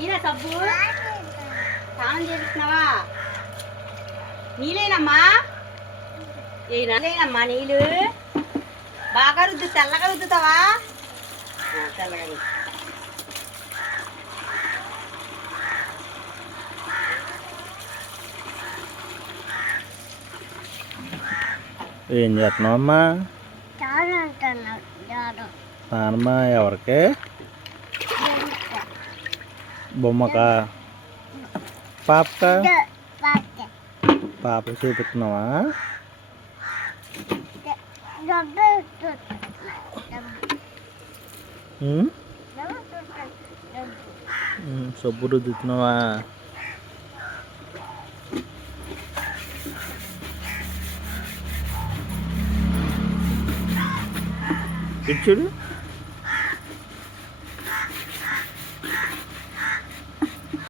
ఈయన సబ్బు స్నానం చేస్తున్నావా? నీళ్ళేనమ్మా, నీళ్ళేనమ్మా, నీళ్ళు బాగా రుద్దు, తెల్లగా రుద్దుతావా? తెల్లగా రుద్దు. ఏం చేస్తున్నావు అమ్మా? నానమ్మా ఎవరికి? బొమ్మకా? పాపకా? పాపకు చూపిస్తున్నావా? సబ్బు రుద్దుతున్నావా? ఇటు చూడు.